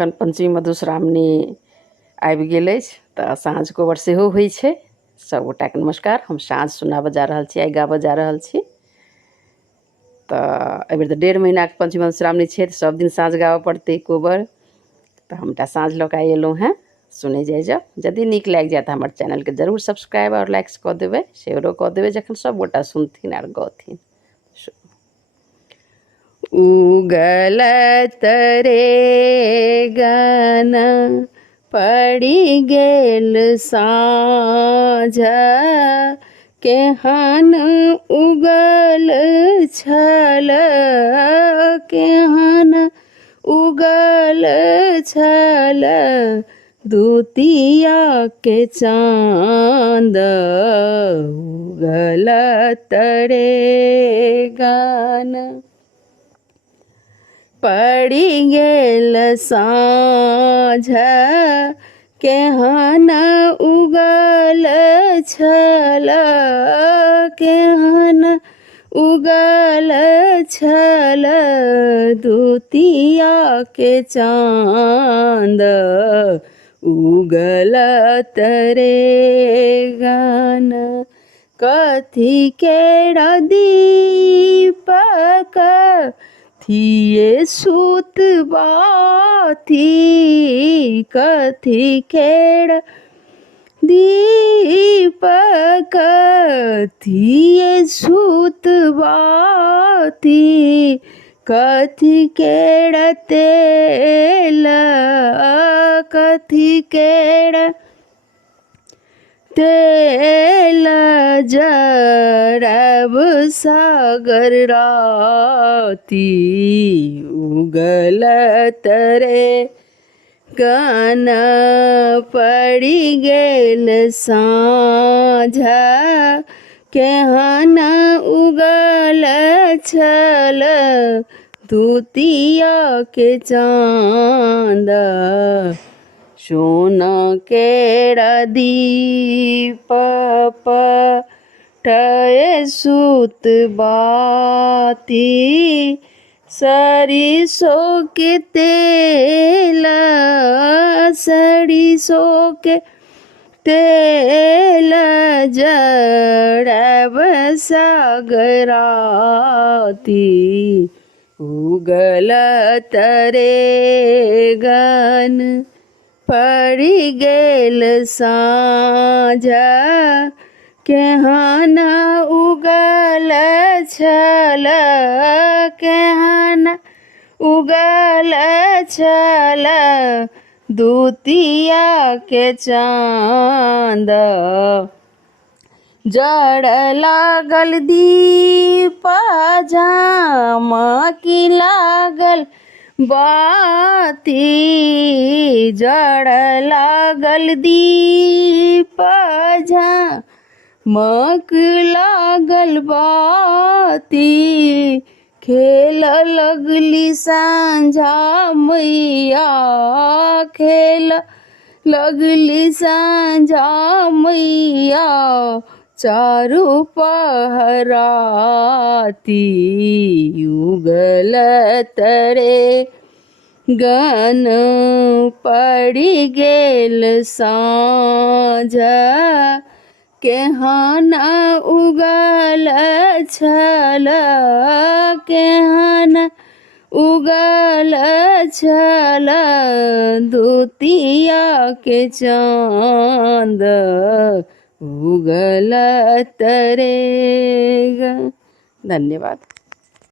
अखन पंचमी मधुश्रावणी आबि गेल अछि तऽ साँझ कोबर सेहो होइ छै। सबगोटाके नमस्कार। हम साँझ सुनाबऽ जा रहल छी, आइ गाबऽ जा रहल छी। तऽ एहि बेर तऽ 1.5 महीनाके पंचमी मधुश्रावणी छै तऽ सब दिन साँझ गाबऽ पड़तै कोबर। तऽ हम एकटा साँझ लऽ कऽ अएलहुँ हेँ, सुनै जाइ जाउ। यदि नीक लागि जाए तऽ हमर चैनलके जरूर सब्सक्राइब आओर लाइक कऽ देबै, शेयरो कऽ देबै जखन सबगोटा सुनथिन आर गौथिन। उगलत रे गन पड़ि गेल साँझ, केहन उगल छल, केहन उगल छल दुतिया के चाँद। उगलत रे गन पड़ि गेल साँझ, केहन उगल छल, केहन उगल छल दुतिया के चाँद। उगलत रे गन कथी केरा दीपक थिए सुतबाती, कथी केरा दीपक थिए सुतबाती, कथी केरा तेल, कथी केरा तेल जरब सागर राती। उगलत रे गन पड़ि गेल साँझ, केहन उगल छल दुतिया के चाँद। सोना केरा दीप पठए सुतबाती, सरिसों के तेल, सरिसों के तेल जरब सागराती। उगलत रे गन पड़ि गेल साँझ, केहन उगल छल, केहन उगल छल दुतिया के चाँद। जड़ लागल दीप झामकी लागल बाती, जड़ लागल दीप झामक लागल बाती, खेल लगली साँझा मैया, खेल लगली साँझा मैया चारू पहराती। उगलत रे गन पड़ि गेल साँझ, केहन उगल छल, केहन उगल छल दुतिया के चाँद। उगलत रे गन। धन्यवाद।